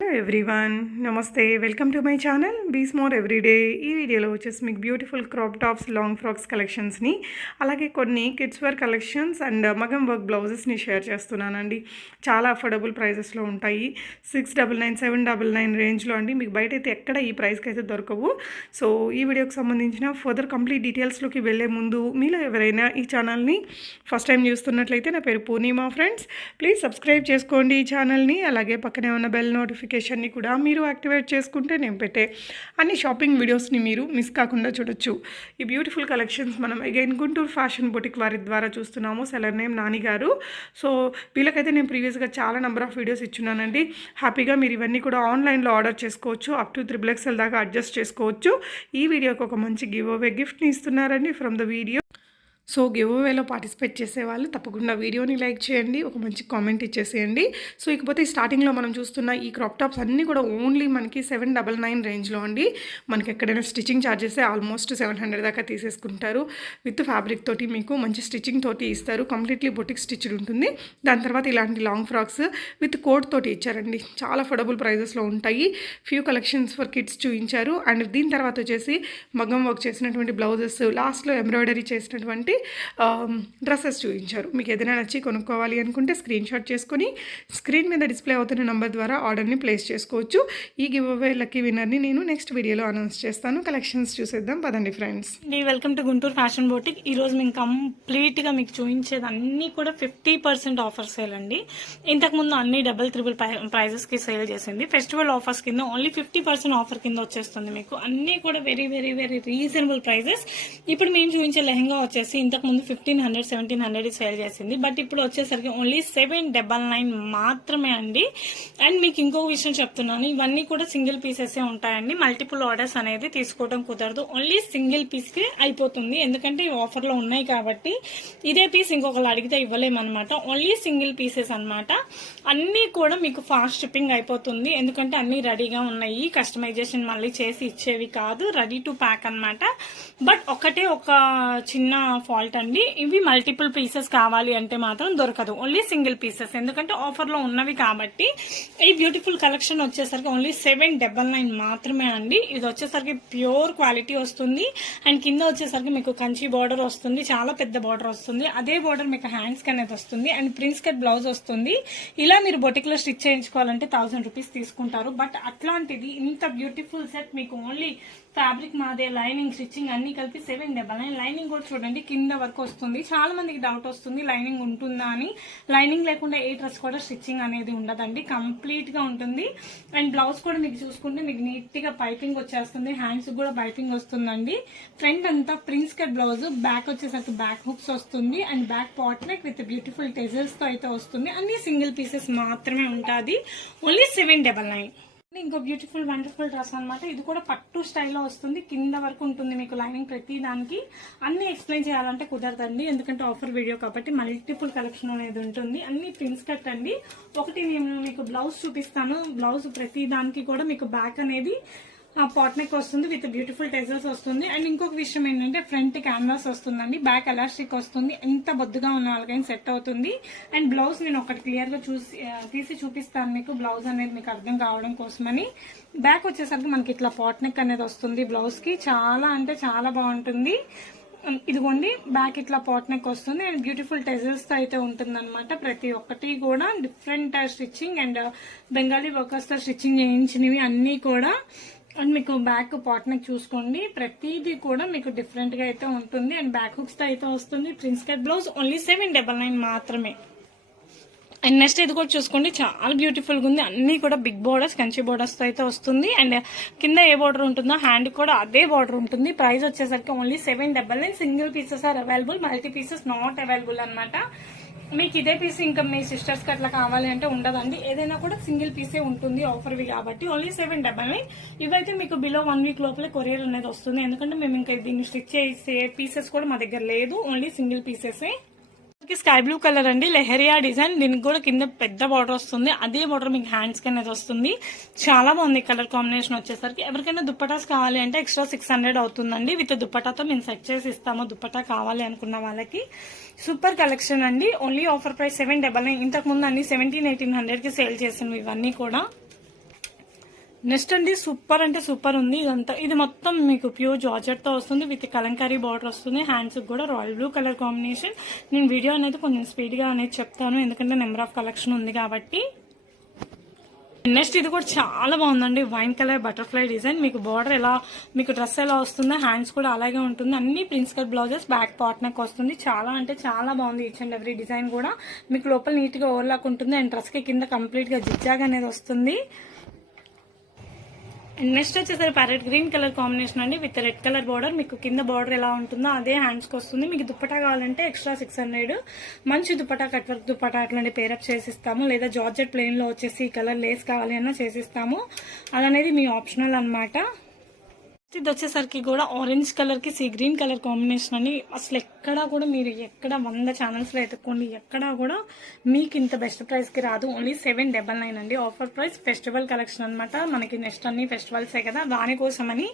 Hello everyone, నమస్తే. Welcome to my channel be smart everyday. ఈ వీడియోలో వచ్చేసి మీకు beautiful crop tops, long frocks కలెక్షన్స్ని, అలాగే కొన్ని కిడ్స్ వేర్ కలెక్షన్స్ అండ్ మగం వర్క్ బ్లౌజెస్ని షేర్ చేస్తున్నానండి. చాలా అఫోర్డబుల్ ప్రైజెస్లో ఉంటాయి. 699, 799 రేంజ్లో అండి. మీకు బయట అయితే ఎక్కడ ఈ ప్రైస్కి అయితే దొరకవు. సో ఈ వీడియోకి సంబంధించిన ఫర్దర్ కంప్లీట్ డీటెయిల్స్లోకి వెళ్ళే ముందు మీలో ఎవరైనా ఈ ఛానల్ని ఫస్ట్ టైం చూస్తున్నట్లయితే, నా పేరు పూర్ణిమ ఫ్రెండ్స్, ప్లీజ్ సబ్స్క్రైబ్ చేసుకోండి ఈ ఛానల్ని. అలాగే పక్కనే ఉన్న బెల్ నోటిఫికేషన్ని కూడా మీరు యాక్టివేట్ చేసుకుంటే నేను పెట్టే అన్ని షాపింగ్ వీడియోస్ని మీరు మిస్ కాకుండా చూడొచ్చు. ఈ బ్యూటిఫుల్ కలెక్షన్స్ మనం అగైన్ గుంటూరు ఫ్యాషన్ బొటిక్ వారి ద్వారా చూస్తున్నాము. సెలర్ నేమ్ నాని గారు. సో వీళ్ళకైతే నేను ప్రీవియస్గా చాలా నెంబర్ ఆఫ్ వీడియోస్ ఇచ్చున్నానండి. హ్యాపీగా మీరు ఇవన్నీ కూడా ఆన్లైన్లో ఆర్డర్ చేసుకోవచ్చు. అప్ టు 3XL దాకా అడ్జస్ట్ చేసుకోవచ్చు. ఈ వీడియోకి ఒక మంచి గివ్ అవే గిఫ్ట్ని ఇస్తున్నారండి from the video. So give అవేలో పార్టిసిపేట్ చేసేవాళ్ళు తప్పకుండా వీడియోని లైక్ చేయండి, ఒక మంచి కామెంట్ ఇచ్చేసేయండి. సో ఇకపోతే స్టార్టింగ్లో మనం చూస్తున్న ఈ క్రాప్ టాప్స్ అన్నీ కూడా ఓన్లీ మనకి 799 రేంజ్లో అండి. మనకి ఎక్కడైనా స్టిచ్చింగ్ ఛార్జెస్ ఆల్మోస్ట్ 700 దాకా తీసేసుకుంటారు. విత్ ఫ్యాబ్రిక్ తోటి మీకు మంచి స్టిచ్చింగ్ తోటి ఇస్తారు. కంప్లీట్లీ బొటిక్ స్టిచ్డ్ ఉంటుంది. దాని తర్వాత ఇలాంటి లాంగ్ ఫ్రాక్స్ విత్ కోట్ తోటి ఇచ్చారండి. చాలా అఫోర్డబుల్ ప్రైజెస్లో ఉంటాయి. ఫ్యూ కలెక్షన్స్ ఫర్ కిడ్స్ చూపించారు. అండ్ దీని తర్వాత వచ్చేసి మగ్గం వర్క్ చేసినటువంటి బ్లౌజెస్, లాస్ట్లో ఎంబ్రాయిడరీ చేసినటువంటి డ్రెస్సెస్ చూపించారు. మీకు ఏదైనా నచ్చి కొనుక్కోవాలి అనుకుంటే స్క్రీన్ షాట్ చేసుకొని స్క్రీన్ మీద డిస్ప్లే అవుతున్న నెంబర్ ద్వారా ఆర్డర్ని ప్లేస్ చేసుకోవచ్చు. ఈ గివ్ అవే లక్కీ విన్నర్ని నేను నెక్స్ట్ వీడియోలో అనౌన్స్ చేస్తాను. కలెక్షన్స్ చూసేద్దాం పదండి friends. Welcome to Guntur fashion boutique. ఈరోజు మేము కంప్లీట్గా మీకు చూపించేది అన్నీ కూడా 50% ఆఫర్ సేల్ అండి. ఇంతకుముందు అన్ని డబల్ త్రిబుల్ ప్రైజెస్కి సేల్ చేసింది. ఫెస్టివల్ ఆఫర్స్ కింద ఓన్లీ 50% ఆఫర్ కింద వచ్చేస్తుంది మీకు. అన్నీ కూడా very very very reasonable prices. ఇప్పుడు మేము చూపించే లెహంగా వచ్చేసి ఇంతకుముందు 1500, 1700 సేల్ చేసింది. బట్ ఇప్పుడు వచ్చేసరికి ఓన్లీ 799 మాత్రమే అండి. అండ్ మీకు ఇంకో విషయం చెప్తున్నాను, ఇవన్నీ కూడా సింగిల్ పీసెసే ఉంటాయండి. మల్టిపుల్ ఆర్డర్స్ అనేది తీసుకోవడం కుదరదు. ఓన్లీ సింగిల్ పీస్కి అయిపోతుంది. ఎందుకంటే ఈ ఆఫర్లో ఉన్నాయి కాబట్టి ఇదే పీస్ ఇంకొకరు అడిగితే ఇవ్వలేమన్నమాట. ఓన్లీ సింగిల్ పీసెస్ అనమాట. అన్నీ కూడా మీకు ఫాస్ట్ షిప్పింగ్ అయిపోతుంది. ఎందుకంటే అన్నీ రెడీగా ఉన్నాయి. కస్టమైజేషన్ మళ్ళీ చేసి ఇచ్చేవి కాదు, రెడీ టు ప్యాక్ అనమాట. బట్ ఒకటే ఒక చిన్న ఫాల్ట్ అండి, ఇవి మల్టిపుల్ పీసెస్ కావాలి అంటే మాత్రం దొరకదు. ఓన్లీ సింగిల్ పీసెస్, ఎందుకంటే ఆఫర్లో ఉన్నవి కాబట్టి. ఈ బ్యూటిఫుల్ కలెక్షన్ వచ్చేసరికి ఓన్లీ 799 మాత్రమే అండి. ఇది వచ్చేసరికి ప్యూర్ క్వాలిటీ వస్తుంది. అండ్ కింద వచ్చేసరికి మీకు కంచి బార్డర్ వస్తుంది, చాలా పెద్ద బార్డర్ వస్తుంది. అదే బార్డర్ మీకు హ్యాండ్స్కి అనేది వస్తుంది. అండ్ ప్రిన్స్ కట్ బ్లౌజ్ వస్తుంది. ఇలా మీరు బొటిక్లో స్టిచ్ చేయించుకోవాలంటే 1000 రూపీస్ తీసుకుంటారు. బట్ అట్లాంటిది ఇంత బ్యూటిఫుల్ సెట్ మీకు ఓన్లీ ఫ్యాబ్రిక్ మాదే, లైనింగ్, స్టిచ్చింగ్ అన్ని కలిపి 799. లైనింగ్ కూడా చూడండి కింద వరకు వస్తుంది. చాలా మందికి డౌట్ వస్తుంది లైనింగ్ ఉంటుందా అని. లైనింగ్ లేకుండా ఏ డ్రెస్ కూడా స్టిచ్చింగ్ అనేది ఉండదండి, కంప్లీట్ గా ఉంటుంది. అండ్ బ్లౌజ్ కూడా మీకు చూసుకుంటే మీకు నీట్ గా పైపింగ్ వచ్చేస్తుంది. హ్యాండ్స్ కూడా పైపింగ్ వస్తుందండి. ఫ్రంట్ అంతా ప్రిన్స్ కట్ బ్లౌజ్, బ్యాక్ వచ్చేసరికి బ్యాక్ హుక్స్ వస్తుంది. And back pot neck with beautiful tassels తో అయితే వస్తుంది. అన్ని సింగిల్ పీసెస్ మాత్రమే ఉంటుంది. ఓన్లీ 799. ఇంకో బ్యూటిఫుల్ వండర్ఫుల్ డ్రెస్ అనమాట. ఇది కూడా పట్టు స్టైల్లో వస్తుంది. కింద వరకు ఉంటుంది మీకు లైనింగ్. ప్రతి దానికి అన్ని ఎక్స్ప్లెయిన్ చేయాలంటే కుదరదండి, ఎందుకంటే ఆఫర్ వీడియో కాబట్టి. మల్టిపుల్ కలెక్షన్ అనేది ఉంటుంది. అన్ని ప్రిన్స్ కట్ అండి. ఒకటి నేను మీకు బ్లౌజ్ చూపిస్తాను. బ్లౌజ్ ప్రతి దానికి కూడా మీకు బ్యాక్ అనేది పాట్ నెక్ వస్తుంది విత్ బ్యూటిఫుల్ టెజల్స్ వస్తుంది. అండ్ ఇంకొక విషయం ఏంటంటే ఫ్రంట్ క్యాన్వాస్ వస్తుందండి, బ్యాక్ ఎలాస్టిక్ వస్తుంది. ఎంత బొద్దుగా ఉన్న వాళ్ళకైనా సెట్ అవుతుంది. అండ్ బ్లౌజ్ నేను ఒకటి క్లియర్ గా తీసి చూపిస్తాను మీకు, బ్లౌజ్ అనేది మీకు అర్థం కావడం కోసమని. బ్యాక్ వచ్చేసరికి మనకి ఇట్లా పాట్ నెక్ అనేది వస్తుంది బ్లౌజ్ కి. చాలా అంటే చాలా బాగుంటుంది. ఇదిగోండి బ్యాక్ ఇట్లా పాట్ నెక్ వస్తుంది. అండ్ బ్యూటిఫుల్ టెజల్స్ తో అయితే ఉంటుంది అనమాట. ప్రతి ఒక్కటి కూడా different stitching and Bengali workers తో స్టిచ్చింగ్ చేయించినవి అన్ని కూడా. అండ్ మీకు బ్యాక్ పాట్ నెక్ చూసుకోండి, ప్రతిదీ కూడా మీకు డిఫరెంట్ గా అయితే ఉంటుంది. అండ్ బ్యాక్ హుక్స్ తో అయితే వస్తుంది. ప్రిన్స్ కట్ బ్లౌజ్ ఓన్లీ 799 మాత్రమే. అండ్ నెక్స్ట్ ఇది కూడా చూసుకోండి, చాలా బ్యూటిఫుల్ గా ఉంది. అన్ని కూడా బిగ్ బోర్డర్స్, కంచి బోర్డర్స్ తో అయితే వస్తుంది. అండ్ కింద ఏ బోర్డర్ ఉంటుందో హ్యాండ్ కూడా అదే బోర్డర్ ఉంటుంది. ప్రైస్ వచ్చేసరికి only 799. Single pieces are available, multi pieces not available అనమాట. మీకు ఇదే పీస్ ఇంకా మీ సిస్టర్స్ కి అట్లా కావాలి అంటే ఉండదండి. ఏదైనా కూడా సింగిల్ పీసే ఉంటుంది ఆఫర్వి కాబట్టి. ఓన్లీ 799. ఇవైతే మీకు బిలో 1 వీక్ లోపలే కొరియర్ అనేది వస్తుంది. ఎందుకంటే మేము ఇంకా దీన్ని స్టిచ్ చేసే పీసెస్ కూడా మా దగ్గర లేదు, ఓన్లీ సింగిల్ పీసెసే. స్కై బ్లూ కలర్ అండి, లెహరియా డిజైన్. దీనికి కూడా కింద పెద్ద బార్డర్ వస్తుంది. అదే బార్డర్ మీకు హ్యాండ్స్ కి అనేది వస్తుంది. చాలా బాగుంది కలర్ కాంబినేషన్ వచ్చేసరికి. ఎవరికైనా దుప్పటాస్ కావాలి అంటే ఎక్స్ట్రా 600 అవుతుందండి. విత్ దుప్పటాతో మేము సెట్ చేసి ఇస్తాము, దుప్పటా కావాలి అనుకున్న వాళ్ళకి. సూపర్ కలెక్షన్ అండి. Only offer price 799. ఇంతకు ముందు అన్ని 1700-1800 కి సేల్ చేసినవి ఇవన్నీ కూడా. నెక్స్ట్ అండి సూపర్ అంటే సూపర్ ఉంది ఇదంతా. ఇది మొత్తం మీకు ప్యూర్ జార్జెట్ తో వస్తుంది విత్ కలంకారీ బార్డర్ వస్తుంది. హ్యాండ్స్ కూడా రాయల్ బ్లూ కలర్ కాంబినేషన్. నేను వీడియో అనేది కొంచెం స్పీడ్ గా అనేది చెప్తాను ఎందుకంటే నెంబర్ ఆఫ్ కలెక్షన్ ఉంది కాబట్టి. నెక్స్ట్ ఇది కూడా చాలా బాగుందండి, వైన్ కలర్ బటర్ఫ్లై డిజైన్. మీకు బార్డర్ ఎలా, మీకు డ్రెస్ ఎలా వస్తుందో హ్యాండ్స్ కూడా అలాగే ఉంటుంది. అన్ని prince cut blouses, back part neck వస్తుంది. చాలా అంటే చాలా బాగుంది ఈచ్ అండ్ ఎవ్రీ డిజైన్ కూడా. మీకు లోపల నీట్ గా ఓవర్లాక్ ఉంటుంది అండ్ డ్రెస్ కి కింద కంప్లీట్ గా జిగ్జాగ్ అనేది వస్తుంది. నెక్స్ట్ వచ్చేసరికి ప్యారెట్ గ్రీన్ కలర్ కాంబినేషన్ అండి విత్ రెడ్ కలర్ బార్డర్. మీకు కింద బార్డర్ ఎలా ఉంటుందో అదే హ్యాండ్స్కి వస్తుంది. మీకు దుప్పటా కావాలంటే ఎక్స్ట్రా 600. మంచి దుప్పటా, కట్ వర్క్ దుప్పటా అట్లాంటి పేరప్ చేసిస్తాము. లేదా జార్జెట్ ప్లెయిన్ లో వచ్చేసి ఈ కలర్ లేస్ కావాలి అన్నా చేసిస్తాము. అదనేది మీ ఆప్షనల్ అన్నమాట. ఇది వచ్చేసరికి కూడా ఆరెంజ్ కలర్ కి సీ గ్రీన్ కలర్ కాంబినేషన్ అని అసలు ఎక్కడా కూడా మీరు 100 ఛానల్స్ లో ఎత్తుకోండి ఎక్కడా కూడా మీకు ఇంత బెస్ట్ ప్రైస్ కి రాదు. ఓన్లీ 799 అండి ఆఫర్ ప్రైస్. ఫెస్టివల్ కలెక్షన్ అనమాట. మనకి నెక్స్ట్ అన్ని ఫెస్టివల్సే కదా, దానికోసమని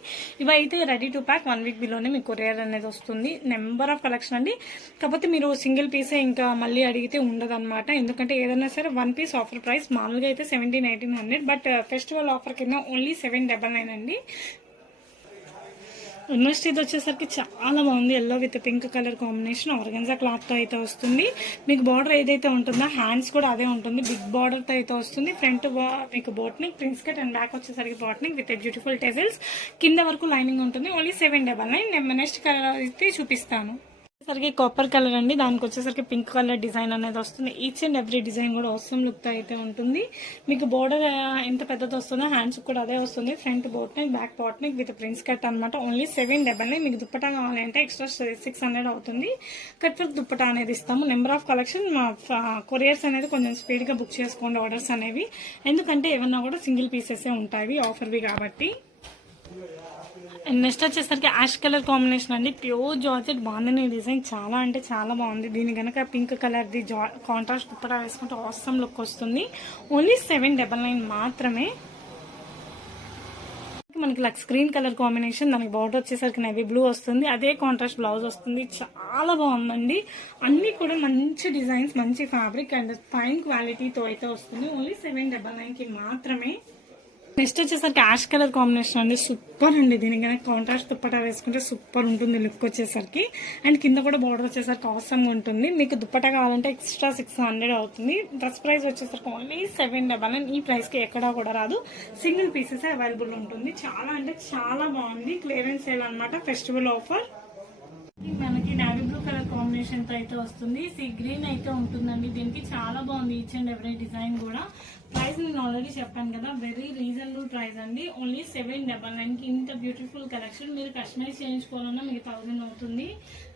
ఇవైతే రెడీ టు ప్యాక్ 1 వీక్ బిలోనే మీకు కొరియర్ అనేది వస్తుంది. నెంబర్ ఆఫ్ కలెక్షన్ అండి. కాకపోతే మీరు సింగిల్ పీసే ఇంకా మళ్ళీ అడిగితే ఉండదు అనమాట. ఎందుకంటే ఏదైనా సరే 1 పీస్ ఆఫర్ ప్రైస్ మామూలుగా అయితే 1700-1800, బట్ ఫెస్టివల్ ఆఫర్ కింద ఓన్లీ 799 అండి. నెక్స్ట్ ఇది వచ్చేసరికి చాలా బాగుంది, yellow with pink colour combination. Organza cloth తో అయితే వస్తుంది. మీకు బార్డర్ ఏదైతే ఉంటుందో హ్యాండ్స్ కూడా అదే ఉంటుంది, బిగ్ బార్డర్ తో అయితే వస్తుంది. ఫ్రంట్ మీకు బోట్నిక్ ప్రిన్స్ కట్ అండ్ బ్యాక్ వచ్చేసరికి బోట్నిక్ విత్ బ్యూటిఫుల్ టెజల్స్. కింద వరకు లైనింగ్ ఉంటుంది. ఓన్లీ 799. నెక్స్ట్ కలర్ అయితే చూపిస్తాను. సరికి కాపర్ కలర్ అండి, దానికి వచ్చేసరికి పింక్ కలర్ డిజైన్ అనేది వస్తుంది. ఈచ్ అండ్ ఎవ్రీ డిజైన్ కూడా అవసరం లుక్ తో అయితే ఉంటుంది. మీకు బోర్డర్ ఎంత పెద్దది వస్తుందో హ్యాండ్స్ కూడా అదే వస్తుంది. Front boat neck, back pot neck with prince cut అనమాట. ఓన్లీ 799. మీకు దుప్పటా కావాలంటే ఎక్స్ట్రా 600 అవుతుంది. కట్ వర్క్ దుప్పటా అనేది ఇస్తాము. నెంబర్ ఆఫ్ కలెక్షన్ మా కొరియర్స్ అనేది కొంచెం స్పీడ్ గా బుక్ చేసుకోండి ఆర్డర్స్ అనేవి, ఎందుకంటే ఏమన్నా కూడా సింగిల్ పీసెస్ ఉంటాయి ఆఫర్వి కాబట్టి. అండ్ నెక్స్ట్ వచ్చేసరికి యాష్ కలర్ కాంబినేషన్ అండి, ప్యూర్ జార్జెట్ బాగుంది డిజైన్. చాలా అంటే చాలా బాగుంది. దీని కనుక pink colour the contrast dupatta వేసుకుంటే ఆసమ్ లుక్ వస్తుంది. ఓన్లీ 799 మాత్రమే. మనకి లక్స్ గ్రీన్ కలర్ కాంబినేషన్, దానికి బార్డర్ వచ్చేసరికి నేవీ బ్లూ వస్తుంది. అదే కాంట్రాస్ట్ బ్లౌజ్ వస్తుంది. చాలా బాగుందండి. అన్ని కూడా మంచి డిజైన్స్, మంచి ఫ్యాబ్రిక్ అండ్ ఫైన్ క్వాలిటీతో అయితే వస్తుంది. ఓన్లీ 799 కి మాత్రమే. నెక్స్ట్ వచ్చేసరికి యాష్ కలర్ కాంబినేషన్ అండి, సూపర్ అండి. దీనికి కనుక కాంట్రాస్ట్ దుప్పటా వేసుకుంటే సూపర్ ఉంటుంది లుక్ వచ్చేసరికి. అండ్ కింద కూడా బార్డర్ వచ్చేసరికి అవసరంగా ఉంటుంది. మీకు దుప్పటా కావాలంటే ఎక్స్ట్రా 600 అవుతుంది. డ్రెస్ ప్రైస్ వచ్చేసరికి ఓన్లీ 799. ఈ ప్రైస్ కి ఎక్కడా కూడా రాదు. సింగిల్ పీసెస్ అవైలబుల్ ఉంటుంది. చాలా అంటే చాలా బాగుంది. క్లియరెన్స్ సేల్ అనమాట, ఫెస్టివల్ ఆఫర్. మనకి నావీ బ్లూ కలర్ కాంబినేషన్ తో అయితే వస్తుంది. సీ గ్రీన్ అయితే ఉంటుందండి. దీనికి చాలా బాగుంది ఈచ్ అండ్ ఎవ్రీ డిజైన్ కూడా. ప్రైస్ నేను ఆల్రెడీ చెప్పాను కదా, వెరీ రీజనబుల్ ప్రైస్ అండి. ఓన్లీ 799 కి ఇంత బ్యూటిఫుల్ కలెక్షన్. మీరు కస్టమైజ్ చేయించుకోవాలన్నా మీకు 1000 అవుతుంది.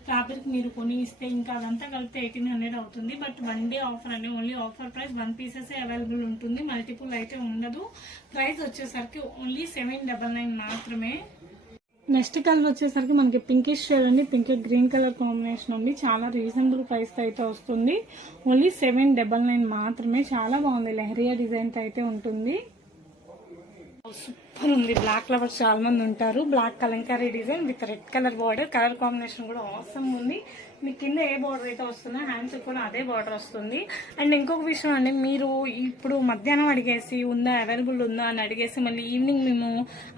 ఫ్యాబ్రిక్ మీరు కొని ఇస్తే ఇంకా అదంతా కలిపితే 1800 అవుతుంది. బట్ 1 డే ఆఫర్ అండి. Only offer price 1 pieces available ఉంటుంది. మల్టిపుల్ అయితే ఉండదు. ప్రైస్ వచ్చేసరికి ఓన్లీ 799 మాత్రమే. నెక్స్ట్ కలర్ వచ్చేసరికి మనకి పింకిష్ షేడ్ అండి, పింక్ గ్రీన్ కలర్ కాంబినేషన్ ఉంది. చాలా రీజనబుల్ ప్రైస్ తో అయితే వస్తుంది. ఓన్లీ 799 మాత్రమే. చాలా బాగుంది, లెహరియా డిజైన్ తో అయితే ఉంటుంది. సూపర్ ఉంది. బ్లాక్ లవర్స్ చాలా మంది ఉంటారు. Black kalamkari design with red colour border. Colour combination కూడా అవసరం ఉంది. మీకు కింద ఏ బార్డర్ అయితే వస్తుందో హ్యాండ్స్ కూడా అదే బార్డర్ వస్తుంది. అండ్ ఇంకొక విషయం అండి, మీరు ఇప్పుడు మధ్యాహ్నం అడిగేసి ఉందా అవైలబుల్ ఉందా అని అడిగేసి మళ్ళీ ఈవినింగ్ మేము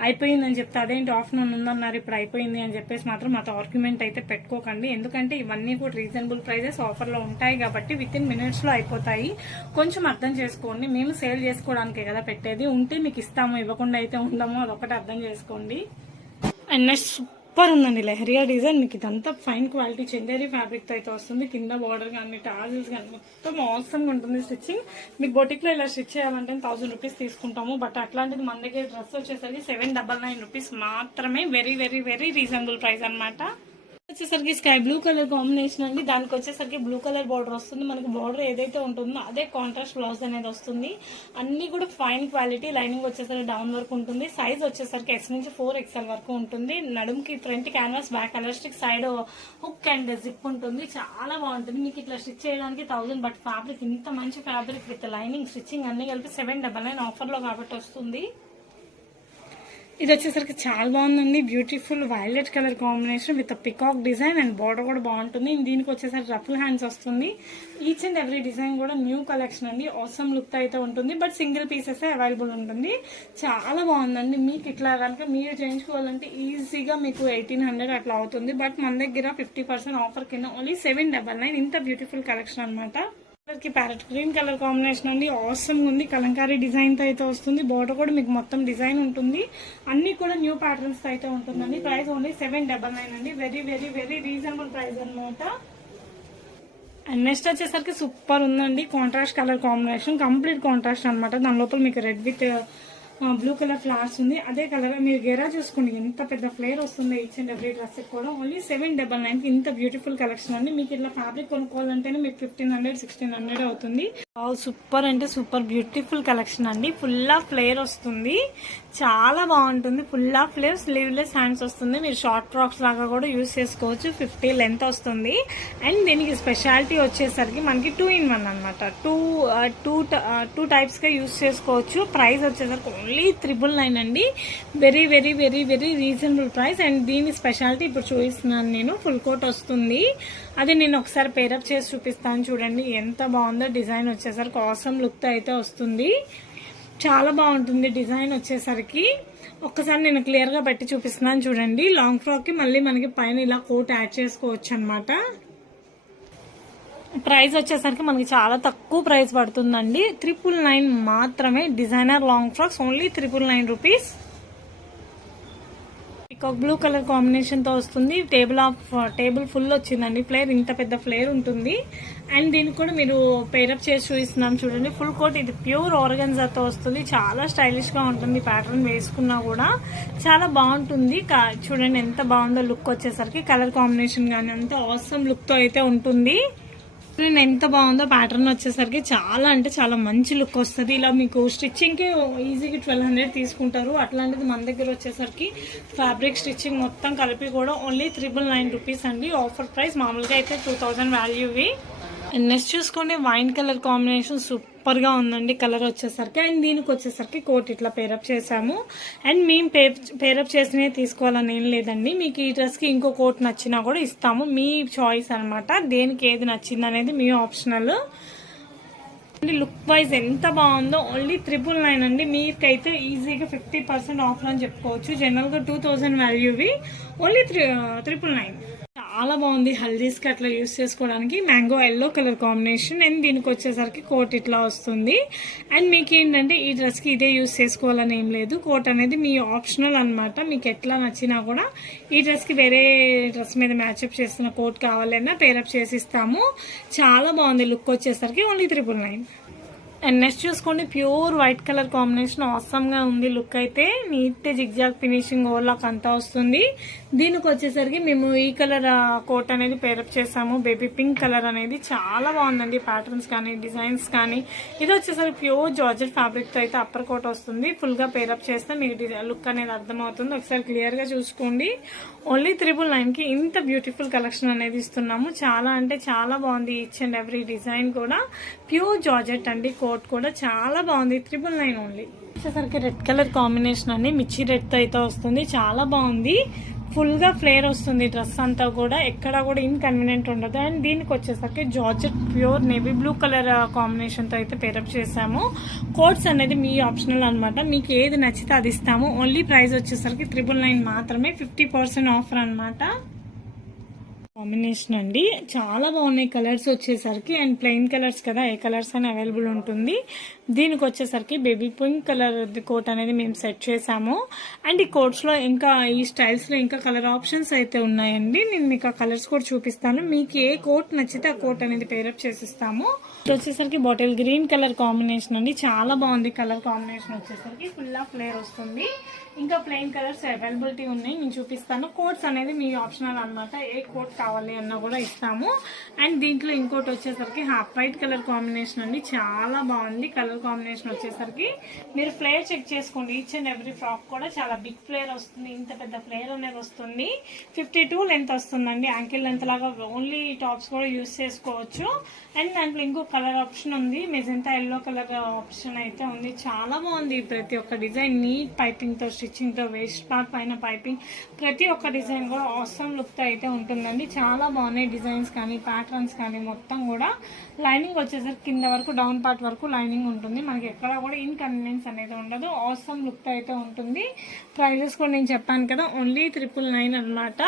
అయిపోయిందని చెప్తే అదేంటి ఆఫ్టర్నూన్ ఉందన్నారు ఇప్పుడు అయిపోయింది అని చెప్పేసి మాత్రం మాతో ఆర్గ్యుమెంట్ అయితే పెట్టుకోకండి. ఎందుకంటే ఇవన్నీ కూడా రీజనబుల్ ప్రైజెస్ ఆఫర్లో ఉంటాయి కాబట్టి విత్ ఇన్ మినిట్స్ లో అయిపోతాయి. కొంచెం అర్థం చేసుకోండి. మేము సేల్ చేసుకోవడానికే కదా పెట్టేది. ఉంటే మీకు ఇస్తాము, ఇవ్వకుండా అయితే ఉండము, అదొకటి అర్థం చేసుకోండి. అండ్ నెక్స్ట్ సూపర్ ఉందండి లెహరియా డిజైన్. మీకు ఇదంతా ఫైన్ క్వాలిటీ చందేరి ఫ్యాబ్రిక్ తో అయితే వస్తుంది. కింద బార్డర్ కానీ టాజిల్స్ కానీ మొత్తం అవసరం ఉంటుంది స్టిచ్చింగ్. మీకు బొటిక్ లో ఇలా స్టిచ్ చేయాలంటే 1000 రూపీస్ తీసుకుంటాము. బట్ అట్లాంటిది మన దగ్గర డ్రెస్ వచ్చేసరికి 799 రూపీస్ మాత్రమే. Very very very reasonable price అనమాట. వచ్చేసరికి స్కై బ్లూ కలర్ కాంబినేషన్ అండి, దానికి వచ్చేసరికి బ్లూ కలర్ బార్డర్ వస్తుంది. మనకి బార్డర్ ఏదైతే ఉంటుందో అదే కాంట్రాస్ట్ బ్లౌజ్ అనేది వస్తుంది. అన్ని కూడా ఫైన్ క్వాలిటీ. లైనింగ్ వచ్చేసరికి డౌన్ వరకు ఉంటుంది. సైజ్ వచ్చేసరికి S నుంచి 4XL వరకు ఉంటుంది. నడుముకి front canvas, back elastic, side hook and zip ఉంటుంది. చాలా బాగుంటుంది. మీకు ఇట్లా స్టిచ్ చేయడానికి 1000, బట్ ఫ్యాబ్రిక్ ఇంత మంచి ఫ్యాబ్రిక్ విత్ లైనింగ్ స్టిచ్చింగ్ అన్ని కలిపి 799 ఆఫర్ లో కాబట్టి వస్తుంది. ఇది వచ్చేసరికి చాలా బాగుందండి. Beautiful violet colour combination with peacock design and border కూడా బాగుంటుంది. దీనికి వచ్చేసరికి రఫుల్ హ్యాండ్స్ వస్తుంది. ఈచ్ అండ్ ఎవ్రీ డిజైన్ కూడా న్యూ కలెక్షన్ అండి. ఆసమ్ లుక్ అయితే ఉంటుంది. బట్ సింగిల్ పీసెస్ అవైలబుల్ ఉంటుంది. చాలా బాగుందండి. మీకు ఇట్లా కనుక మీరు చేయించుకోవాలంటే ఈజీగా మీకు 1800 అట్లా అవుతుంది. బట్ మన దగ్గర 50% ఆఫర్ కింద ఓన్లీ 799. ఇంత బ్యూటిఫుల్ కలెక్షన్ అనమాట. ప్యారెట్ గ్రీన్ కలర్ కాంబినేషన్ అండి. ఆసమ్ ఉంది. కలంకారీ డిజైన్ తో అయితే వస్తుంది. బోర్డర్ కూడా మీకు మొత్తం డిజైన్ ఉంటుంది. అన్ని కూడా న్యూ ప్యాటర్న్స్ తో అయితే ఉంటుందండి. ప్రైస్ ఓన్లీ 799 అండి. Very very very reasonable price అనమాట. అండ్ నెక్స్ట్ వచ్చేసరికి సూపర్ ఉందండి. Contrast colour combination, complete contrast అనమాట. దాని లోపల మీకు red with blue colour flowers ఉంది. అదే కలర్ మీరు గెరా చూసుకోండి ఎంత పెద్ద ఫ్లేర్ వస్తుంది. ఈచ్ అండ్ ఎవ్రీ డ్రెస్ కూడా ఓన్లీ 799 ఇంత బ్యూటిఫుల్ కలెక్షన్ అండి. మీకు ఇట్లా ఫ్యాబ్రిక్ కొనుక్కోవాలంటేనే మీకు 1500 1600 అవుతుంది. సూపర్ అంటే సూపర్ బ్యూటిఫుల్ కలెక్షన్ అండి. ఫుల్ ఆఫ్ ఫ్లేర్ వస్తుంది. చాలా బాగుంటుంది. Full of flare, sleeveless hands వస్తుంది. మీరు షార్ట్ ఫ్రాక్స్ లాగా కూడా యూజ్ చేసుకోవచ్చు. 50 లెంత్ వస్తుంది. అండ్ దీనికి స్పెషాలిటీ వచ్చేసరికి మనకి 2-in-1 అనమాట. టూ టైప్స్ గా యూజ్ చేసుకోవచ్చు. ప్రైస్ వచ్చేసరికి ఓన్లీ 999 అండి. Very very very very reasonable price. And దీని స్పెషాలిటీ ఇప్పుడు చూపిస్తున్నాను నేను. ఫుల్ కోట్ వస్తుంది. అది నేను ఒకసారి పేరప్ చేసి చూపిస్తాను చూడండి ఎంత బాగుందో. డిజైన్ వచ్చేసరికి ఆసమ్ లుక్ తో అయితే వస్తుంది. చాలా బాగుంటుంది డిజైన్ వచ్చేసరికి. ఒక్కసారి నేను క్లియర్ గా పెట్టి చూపిస్తున్నాను చూడండి. లాంగ్ ఫ్రాక్ కి మళ్ళీ మనకి పైన ఇలా కోట్ యాడ్ చేసుకోవచ్చు అనమాట. ప్రైస్ వచ్చేసరికి మనకి చాలా తక్కువ ప్రైస్ పడుతుందండి. 999 మాత్రమే. Designer long frocks only 999 rupees. Peacock blue colour combination తో వస్తుంది. టేబుల్ ఫుల్ వచ్చిందండి. ఫ్లేర్ ఇంత పెద్ద ఫ్లేర్ ఉంటుంది. అండ్ దీనికి కూడా మీరు పేరప్ చేసి చూపిస్తున్నాం చూడండి. ఫుల్ కోట్ ఇది ప్యూర్ ఆర్గన్జాతో వస్తుంది. చాలా స్టైలిష్ గా ఉంటుంది. ప్యాటర్న్ వేసుకున్నా కూడా చాలా బాగుంటుంది. చూడండి ఎంత బాగుందో లుక్ వచ్చేసరికి. కలర్ కాంబినేషన్ కానీ అంతా ఆసమ్ లుక్ తో అయితే ఉంటుంది. ఎంత బాగుందో ప్యాటర్న్ వచ్చేసరికి. చాలా అంటే చాలా మంచి లుక్ వస్తుంది. ఇలా మీకు స్టిచ్చింగ్ కి ఈజీగా 1200 తీసుకుంటారు. అట్లాంటిది మన దగ్గర వచ్చేసరికి ఫ్యాబ్రిక్ స్టిచ్చింగ్ మొత్తం కలిపి కూడా ఓన్లీ 999 రూపీస్ అండి. Offer price. మామూలుగా అయితే 2000 వాల్యూవి. నెక్స్ట్ చూసుకోండి వైన్ కలర్ కాంబినేషన్ సూపర్ గా ఉందండి కలర్ వచ్చేసరికి. అండ్ దీనికి వచ్చేసరికి కోట్ ఇట్లా పేరప్ చేసాము. అండ్ మేము పేరప్ చేసినవి తీసుకోవాలని ఏం లేదండి. మీకు ఈ డ్రెస్ కి ఇంకో కోట్ నచ్చినా కూడా ఇస్తాము. మీ చాయిస్ అనమాట. దేనికి ఏది నచ్చింది అనేది మీ ఆప్షనల్. లుక్ వైజ్ ఎంత బాగుందో. ఓన్లీ 999 అండి. మీకైతే ఈజీగా 50% ఆఫర్ అని చెప్పుకోవచ్చు. జనరల్ గా 2000 వాల్యూవి ఓన్లీ 999. చాలా బాగుంది. హల్దీస్ కి అట్లా యూస్ చేసుకోవడానికి. Mango yellow colour combination. And దీనికి వచ్చేసరికి కోట్ ఇట్లా వస్తుంది. అండ్ మీకు ఏంటంటే ఈ డ్రెస్ కి ఇదే యూస్ చేసుకోవాలని ఏం లేదు. కోట్ అనేది మీ ఆప్షనల్ అనమాట. మీకు ఎట్లా నచ్చినా కూడా ఈ డ్రెస్ కి వేరే డ్రెస్ మీద మ్యాచ్అప్ చేస్తున్న కోట్ కావాలన్నా పేరప్ చేసి ఇస్తాము. చాలా బాగుంది లుక్ వచ్చేసరికి. ఓన్లీ 999. అండ్ నెక్స్ట్ చూసుకోండి pure white colour combination. Awesome గా ఉంది లుక్ అయితే. నీట్ జిగ్జాగ్ ఫినిషింగ్ ఓవర్లాక్ అంతా వస్తుంది. దీనికి వచ్చేసరికి మేము ఈ కలర్ కోట్ అనేది పేరప్ చేసాము. బేబీ పింక్ కలర్ అనేది చాలా బాగుందండి. ప్యాటర్న్స్ కానీ డిజైన్స్ కానీ. ఇది వచ్చేసరికి ప్యూర్ జార్జెట్ ఫ్యాబ్రిక్ తో అయితే అప్పర్ కోట్ వస్తుంది. ఫుల్ గా పేరప్ చేస్తే మీకు లుక్ అనేది అర్థమవుతుంది. ఒకసారి క్లియర్ గా చూసుకోండి. ఓన్లీ 999 కి ఇంత బ్యూటిఫుల్ కలెక్షన్ అనేది ఇస్తున్నాము. చాలా అంటే చాలా బాగుంది. ఈచ్ అండ్ ఎవ్రీ డిజైన్ కూడా ప్యూర్ జార్జెట్ అండి. కోట్ కూడా చాలా బాగుంది. 999 ఓన్లీ. వచ్చేసరికి రెడ్ కలర్ కాంబినేషన్ అండి. మిర్చి రెడ్ తో అయితే వస్తుంది. చాలా బాగుంది. ఫుల్ గా ఫ్లేర్ వస్తుంది డ్రెస్ అంతా కూడా. ఎక్కడ కూడా ఇన్కన్వీనియంట్ ఉండదు. అండ్ దీనికి వచ్చేసరికి georgette pure navy blue colour combination తో అయితే పేరప్ చేసాము. కోట్స్ అనేది మీ ఆప్షనల్ అనమాట. మీకు ఏది నచ్చితే అది ఇస్తాము. ఓన్లీ ప్రైస్ వచ్చేసరికి 999 మాత్రమే. 50% ఆఫర్ అనమాట. కాంబినేషన్ అండి. చాలా బాగున్నాయి కలర్స్ వచ్చేసరికి. అండ్ ప్లెయిన్ కలర్స్ కదా, ఏ కలర్స్ అయినా అవైలబుల్ ఉంటుంది. దీనికి వచ్చేసరికి బేబీ పింక్ కలర్ కోట్ అనేది మేము సెట్ చేసాము. అండ్ ఈ కోట్స్ లో ఇంకా ఈ స్టైల్స్ లో ఇంకా కలర్ ఆప్షన్స్ అయితే ఉన్నాయండి. నేను మీకు ఆ కలర్స్ కూడా చూపిస్తాను. మీకు ఏ కోట్ నచ్చితే ఆ కోట్ అనేది పేరప్ చేసిస్తాము. ఇది వచ్చేసరికి బాటిల్ గ్రీన్ కలర్ కాంబినేషన్ అండి. చాలా బాగుంది కలర్ కాంబినేషన్ వచ్చేసరికి. ఫుల్ ఆఫ్ ఫ్లేర్ వస్తుంది. ఇంకా ప్లెయిన్ కలర్స్ అవైలబిలిటీ ఉన్నాయి. నేను చూపిస్తాను. కోట్స్ అనేది మీ ఆప్షనల్ అనమాట. ఏ కోట్ కావాలి అన్నా కూడా ఇస్తాము. అండ్ దీంట్లో ఇంకోటి వచ్చేసరికి హాఫ్ వైట్ కలర్ కాంబినేషన్ అండి. చాలా బాగుంది కలర్ కలర్ కాంబినేషన్ వచ్చేసరికి మీరు ఫ్లేర్ చెక్ చేసుకోండి. ఈచ్ అండ్ ఎవ్రీ ఫ్రాక్ కూడా చాలా బిగ్ ఫ్లేర్ వస్తుంది. ఇంత పెద్ద ఫ్లేర్ అనేది వస్తుంది. 52 లెంత్ వస్తుందండి. యాంకిల్ లెంత్ లాగా ఓన్లీ టాప్స్ కూడా యూస్ చేసుకోవచ్చు. అండ్ దాంట్లో ఇంకో కలర్ ఆప్షన్ ఉంది, మెజెంటా ఎల్లో కలర్ ఆప్షన్ అయితే ఉంది. చాలా బాగుంది. ప్రతి ఒక్క డిజైన్ నీట్ పైపింగ్ తో, స్టిచ్చింగ్ తో, వేస్ట్ పార్ట్ పైన పైపింగ్, ప్రతి ఒక్క డిజైన్ కూడా ఆసమ్ లుక్ తో అయితే ఉంటుందండి. చాలా బాగున్నాయి డిజైన్స్ కానీ ప్యాటర్న్స్ కానీ. మొత్తం కూడా లైనింగ్ వచ్చేసరికి కింద వరకు డౌన్ పార్ట్ వరకు లైనింగ్ ఉంటుంది. మనకి ఎక్కడ కూడా ఇన్కన్వీనియన్స్ అనేది ఉండదు. ఆసమ్ లుక్ తో అయితే ఉంటుంది. ప్రైజెస్ కూడా నేను చెప్పాను కదా, ఓన్లీ 999 అన్నమాట.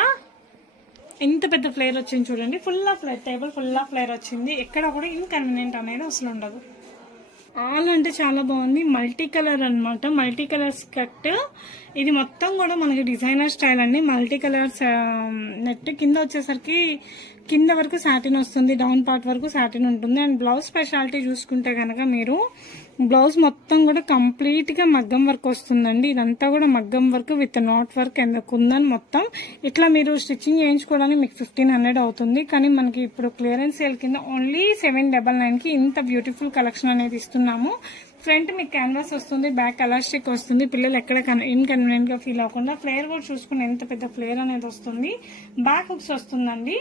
ఇంత పెద్ద ఫ్లేర్ వచ్చింది చూడండి. Full of flare, table full of flare వచ్చింది. ఎక్కడ కూడా ఇన్కన్వీనియంట్ అనేది అసలు ఉండదు. ఆల్ అంటే చాలా బాగుంది. మల్టీ కలర్ అన్నమాట. Multi colour skirt. ఇది మొత్తం కూడా మనకి డిజైనర్ స్టైల్ అండి. మల్టీ కలర్స్ నెట్ కింద వచ్చేసరికి కింద వరకు సాటిన్ వస్తుంది, డౌన్ పార్ట్ వరకు సాటిన్ ఉంటుంది. అండ్ బ్లౌజ్ స్పెషాలిటీ చూసుకుంటే కనుక మీరు బ్లౌజ్ మొత్తం కూడా కంప్లీట్ గా మగ్గం వర్క్ వస్తుందండి. ఇదంతా కూడా మగ్గం work with not work and kundan మొత్తం. ఇట్లా మీరు స్టిచ్చింగ్ చేయించుకోవడానికి మీకు 1500 అవుతుంది. కానీ మనకి ఇప్పుడు క్లియరెన్స్ సేల్ కింద ఓన్లీ 799 కి ఇంత బ్యూటిఫుల్ కలెక్షన్ అనేది ఇస్తున్నాము. ఫ్రంట్ మీకు క్యాన్వాస్ వస్తుంది, బ్యాక్ ఎలాస్టిక్ వస్తుంది. పిల్లలు ఎక్కడ ఇన్కన్వీనియంట్ గా ఫీల్ అవ్వకుండా. ఫ్లేర్ కూడా చూసుకుని ఎంత పెద్ద ఫ్లేర్ అనేది వస్తుంది. బ్యాక్ హుక్స్ వస్తుందండి.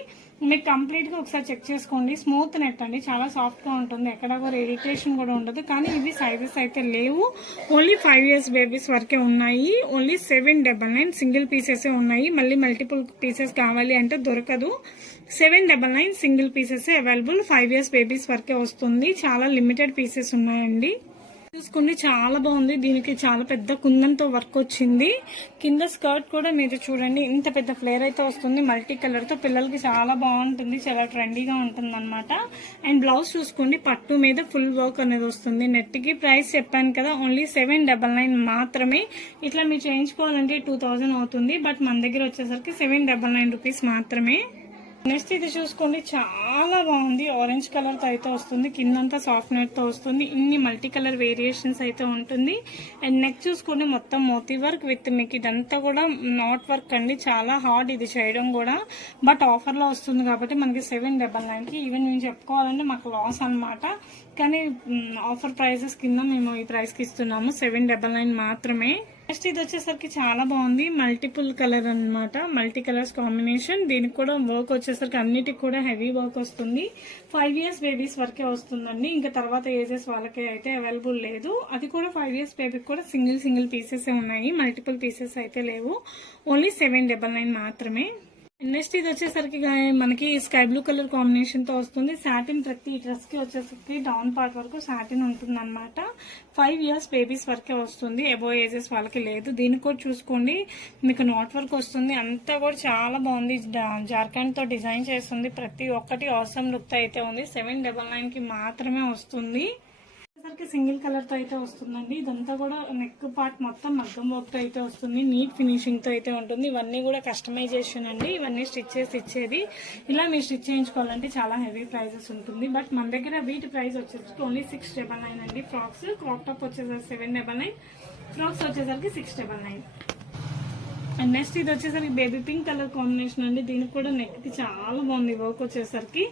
మీకు కంప్లీట్ గా ఒకసారి చెక్ చేసుకోండి. స్మూత్ నెట్ అండి, చాలా సాఫ్ట్ గా ఉంటుంది. ఎక్కడ కూడా ఇరిటేషన్ కూడా ఉండదు. కానీ ఇవి సైజెస్ అయితే లేవు. ఓన్లీ 5 years బేబీస్ వరకే ఉన్నాయి. ఓన్లీ 799 సింగిల్ పీసెస్ ఉన్నాయి. మళ్ళీ మల్టిపుల్ పీసెస్ కావాలి అంటే దొరకదు. 799 single pieces available. 5 years babies వరకే వస్తుంది. చాలా లిమిటెడ్ పీసెస్ ఉన్నాయండి. చూసుకోండి, చాలా బాగుంది. దీనికి చాలా పెద్ద కుందంతో వర్క్ వచ్చింది. కింద స్కర్ట్ కూడా మీరు చూడండి, ఇంత పెద్ద ఫ్లేర్ అయితే వస్తుంది. మల్టీ కలర్ తో పిల్లలకి చాలా బాగుంటుంది. చాలా ట్రెండీగా ఉంటుంది అనమాట. అండ్ బ్లౌజ్ చూసుకోండి, పట్టు మీద ఫుల్ వర్క్ అనేది వస్తుంది. నెట్ కి ప్రైస్ చెప్పాను కదా, ఓన్లీ 799 మాత్రమే. ఇట్లా మీరు చేయించుకోవాలంటే 2000 అవుతుంది. బట్ మన దగ్గర వచ్చేసరికి 799 రూపీస్ మాత్రమే. నెక్స్ట్ ఇది చూసుకోండి, చాలా బాగుంది. ఆరెంజ్ కలర్ తో అయితే వస్తుంది. కిందంతా సాఫ్ట్ నెట్ తో వస్తుంది. ఇన్ని మల్టీ కలర్ వేరియేషన్స్ అయితే ఉంటుంది. అండ్ నెక్ చూసుకోండి, మొత్తం మోతీ వర్క్ విత్ మీకు ఇదంతా కూడా నాట్ వర్క్ అండి. చాలా హార్డ్ ఇది చేయడం కూడా. బట్ ఆఫర్ లో వస్తుంది కాబట్టి మనకి 799 కి. ఈవెన్ మేము చెప్పుకోవాలంటే మాకు లాస్ అన్నమాట. కానీ ఆఫర్ ప్రైసెస్ కింద మేము ఈ ప్రైస్ కి ఇస్తున్నాము. 799 మాత్రమే. నెక్స్ట్ ఇది వచ్చేసరికి చాలా బాగుంది. మల్టిపుల్ కలర్ అన్నమాట. Multi colours combination. దీనికి కూడా వర్క్ వచ్చేసరికి అన్నిటికి కూడా హెవీ వర్క్ వస్తుంది. 5 years బేబీస్ వరకే వస్తుందండి. ఇంకా తర్వాత ఏజెస్ వాళ్ళకే అయితే అవైలబుల్ లేదు. అది కూడా 5 years బేబీకి కూడా సింగిల్ పీసెస్ ఉన్నాయి. మల్టిపుల్ పీసెస్ అయితే లేవు. ఓన్లీ 799 మాత్రమే. నెక్స్ట్ ఇది వచ్చేసరికి మనకి స్కై బ్లూ కలర్ కాంబినేషన్ తో వస్తుంది. సాటిన్ ప్రతి డ్రెస్ కి వచ్చేసరికి డౌన్ పార్ట్ వరకు సాటిన్ ఉంటుంది అనమాట. 5 years బేబీస్ వరకే వస్తుంది. అబోవ్ ఏజెస్ వాళ్ళకి లేదు. దీనికి కూడా చూసుకోండి, మీకు నాట్ వర్క్ వస్తుంది. అంతా కూడా చాలా బాగుంది. జార్ఖండ్ తో డిజైన్ చేస్తుంది. ప్రతి ఒక్కటి ఆసమ్ లుక్ తో అయితే ఉంది. 799 కి మాత్రమే వస్తుంది. సింగిల్ కలర్ తో అయితే వస్తుందండి. ఇదంతా కూడా నెక్ పార్ట్ మొత్తం మగ్గం వర్క్ తో అయితే వస్తుంది. నీట్ ఫినిషింగ్ తో అయితే ఉంటుంది. ఇవన్నీ కూడా కస్టమైజేషన్ అండి. ఇవన్నీ స్టిచ్ చేసి ఇచ్చేది. ఇలా మీరు స్టిచ్ చేయించుకోవాలంటే చాలా హెవీ ప్రైజెస్ ఉంటుంది. బట్ మన దగ్గర వీటి ప్రైస్ వచ్చేసరికి ఓన్లీ 699 అండి. ఫ్రాక్స్, క్రాప్ టాప్ వచ్చేసరికి 799, ఫ్రాక్స్ వచ్చేసరికి 699. అండ్ నెక్స్ట్ ఇది వచ్చేసరికి బేబీ పింక్ కలర్ కాంబినేషన్ అండి. దీనికి కూడా నెక్ కి చాలా బాగుంది వర్క్ వచ్చేసరికి.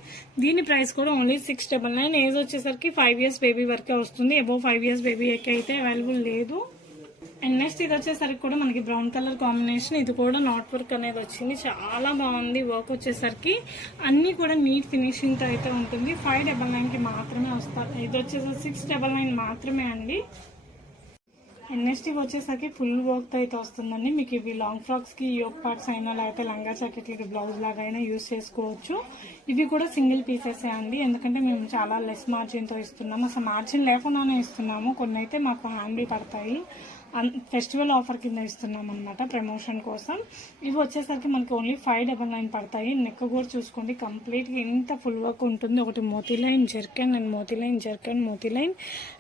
దీని ప్రైస్ కూడా ఓన్లీ 699. ఏజ్ వచ్చేసరికి 5 years బేబీ వరకే వస్తుంది. అబోవ్ 5 years బేబీ అయితే అవైలబుల్ లేదు. అండ్ నెక్స్ట్ ఇది వచ్చేసరికి కూడా మనకి బ్రౌన్ కలర్ కాంబినేషన్. ఇది కూడా నాట్ వర్క్ అనేది వచ్చింది. చాలా బాగుంది వర్క్ వచ్చేసరికి. అన్ని కూడా నీట్ ఫినిషింగ్ తో అయితే ఉంటుంది. 599 కి మాత్రమే వస్తారు. ఇది వచ్చేసరికి 699 మాత్రమే అండి. అండ్ నెక్స్ట్ ఇవి వచ్చేసరికి ఫుల్ వర్క్ అయితే వస్తుందండి. మీకు ఇవి లాంగ్ ఫ్రాక్స్ కి యోక్ పార్ట్స్ అయినా లేకపోతే లంగా జాకెట్లకి బ్లౌజ్ లాగా అయినా యూజ్ చేసుకోవచ్చు. ఇవి కూడా సింగిల్ పీసెస్ అండి. ఎందుకంటే మేము చాలా లెస్ మార్జిన్ తో ఇస్తున్నాము. అసలు మార్జిన్ లేకుండానే ఇస్తున్నాము. కొన్ని అయితే మాకు హ్యాండిల్ పడతాయి. ఫెస్టివల్ ఆఫర్ కింద ఇస్తున్నాం అనమాట, ప్రమోషన్ కోసం. ఇవి వచ్చేసరికి మనకి ఓన్లీ 599 పడతాయి. నెక్ కూడా చూసుకోండి, కంప్లీట్ గా ఇంత ఫుల్ వర్క్ ఉంటుంది. ఒకటి moti line zircon and moti line zircon, moti line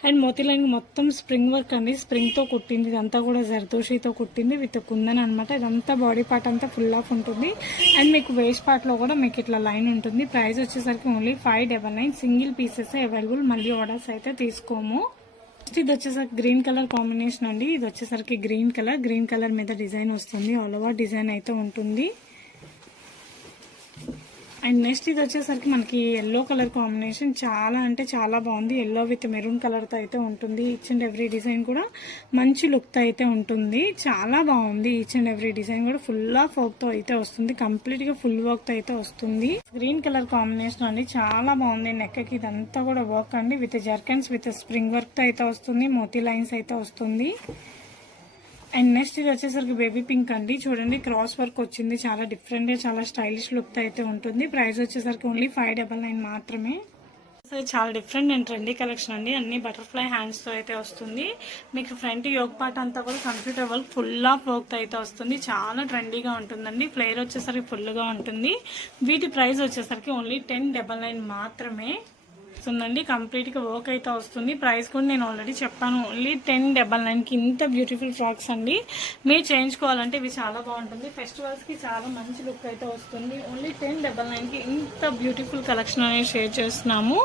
and moti line మొత్తం స్ప్రింగ్ వర్క్ అండి. స్ప్రింగ్ తో కుట్టింది. ఇదంతా కూడా జర్దోషితో కుట్టింది విత్ కుందన్ అనమాట. ఇదంతా బాడీ పార్ట్ అంతా ఫుల్ ఆఫ్ ఉంటుంది. అండ్ మీకు వేస్ట్ పార్ట్ లో కూడా మీకు ఇట్లా లైన్ ఉంటుంది. ప్రైస్ వచ్చేసరికి ఓన్లీ 599. Single pieces available. మళ్ళీ ఆర్డర్స్ అయితే తీసుకోము. ఇది వచ్చేసరికి గ్రీన్ కలర్ కాంబినేషన్ అండి. ఇది వచ్చేసరికి గ్రీన్ కలర్ మీద డిజైన్ వస్తుంది. ఆల్ ఓవర్ డిజైన్ అయితే ఉంటుంది. అండ్ నెక్స్ట్ ఇది వచ్చేసరికి మనకి ఎల్లో కలర్ కాంబినేషన్ చాలా అంటే చాలా బాగుంది. ఎల్లో విత్ మెరూన్ కలర్తో అయితే ఉంటుంది. ఈచ్ అండ్ ఎవ్రీ డిజైన్ కూడా మంచి లుక్తో అయితే ఉంటుంది. చాలా బాగుంది. ఈచ్ అండ్ ఎవ్రీ డిజైన్ కూడా ఫుల్ ఆఫ్ వర్క్తో అయితే వస్తుంది. కంప్లీట్గా ఫుల్ వర్క్తో అయితే వస్తుంది. గ్రీన్ కలర్ కాంబినేషన్ అండి, చాలా బాగుంది. నెక్కి ఇదంతా కూడా వర్క్ అండి, విత్ జర్కన్స్ విత్ స్ప్రింగ్ వర్క్తో అయితే వస్తుంది. మోతీ లైన్స్ అయితే వస్తుంది. అండ్ నెక్స్ట్ ఇది వచ్చేసరికి బేబీ పింక్ అండి. చూడండి క్రాస్ వర్క్ వచ్చింది. చాలా డిఫరెంట్గా చాలా స్టైలిష్ లుక్ అయితే ఉంటుంది. ప్రైస్ వచ్చేసరికి ఓన్లీ 599 మాత్రమే. సో చాలా డిఫరెంట్ అండ్ ట్రెండీ కలెక్షన్ అండి. అన్ని బటర్ఫ్లై హ్యాండ్స్తో అయితే వస్తుంది. మీకు ఫ్రంట్ యోగ్ పార్ట్ అంతా కూడా కంప్యూటర్ వర్క్ ఫుల్ ఆఫ్ వర్క్తో అయితే వస్తుంది. చాలా ట్రెండీగా ఉంటుందండి. ఫ్లేర్ వచ్చేసరికి ఫుల్గా ఉంటుంది. వీటి ప్రైస్ వచ్చేసరికి ఓన్లీ 1099 మాత్రమే వస్తుందండి. కంప్లీట్గా వర్క్ అయితే వస్తుంది. ప్రైస్ కూడా నేను ఆల్రెడీ చెప్పాను, ఓన్లీ 1099కి ఇంత బ్యూటిఫుల్ ఫ్రాక్స్ అండి. మీరు చేయించుకోవాలంటే ఇవి చాలా బాగుంటుంది. ఫెస్టివల్స్కి చాలా మంచి లుక్ అయితే వస్తుంది. ఓన్లీ 1099కి ఇంత బ్యూటిఫుల్ కలెక్షన్ అనేది షేర్ చేస్తున్నాము.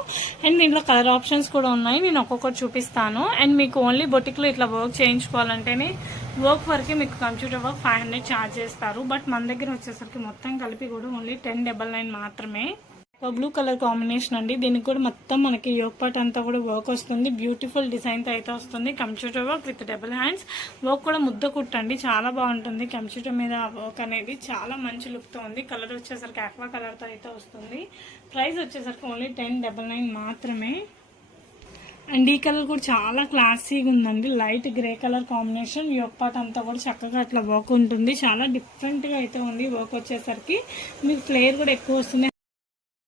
అండ్ దీంట్లో కలర్ ఆప్షన్స్ కూడా ఉన్నాయి, నేను ఒక్కొక్కటి చూపిస్తాను. అండ్ మీకు ఓన్లీ బొటిక్లో ఇట్లా వర్క్ చేయించుకోవాలంటేనే వర్క్ వరకే మీకు కంప్యూటర్ వర్క్ 500 ఛార్జ్ చేస్తారు. బట్ మన దగ్గర వచ్చేసరికి మొత్తం కలిపి కూడా ఓన్లీ 1099 మాత్రమే. బ్లూ కలర్ కాంబినేషన్ అండి. దీనికి కూడా మొత్తం మనకి యోగ్ పార్ట్ అంతా కూడా వర్క్ వస్తుంది. బ్యూటిఫుల్ డిజైన్తో అయితే వస్తుంది. Computer work with double hands work కూడా ముద్ద కుట్టండి, చాలా బాగుంటుంది. కంప్యూటర్ మీద వర్క్ అనేది చాలా మంచి లుక్తో ఉంది. కలర్ వచ్చేసరికి ఆక్వా కలర్తో అయితే వస్తుంది. ప్రైస్ వచ్చేసరికి ఓన్లీ 1099 మాత్రమే. అండ్ ఈ కలర్ కూడా చాలా క్లాసీగా ఉందండి. Light grey colour combination. Yoke part అంతా కూడా చక్కగా అట్లా వర్క్ ఉంటుంది. చాలా డిఫరెంట్గా అయితే ఉంది. వర్క్ వచ్చేసరికి మీకు ఫ్లేర్ కూడా ఎక్కువ వస్తుంది.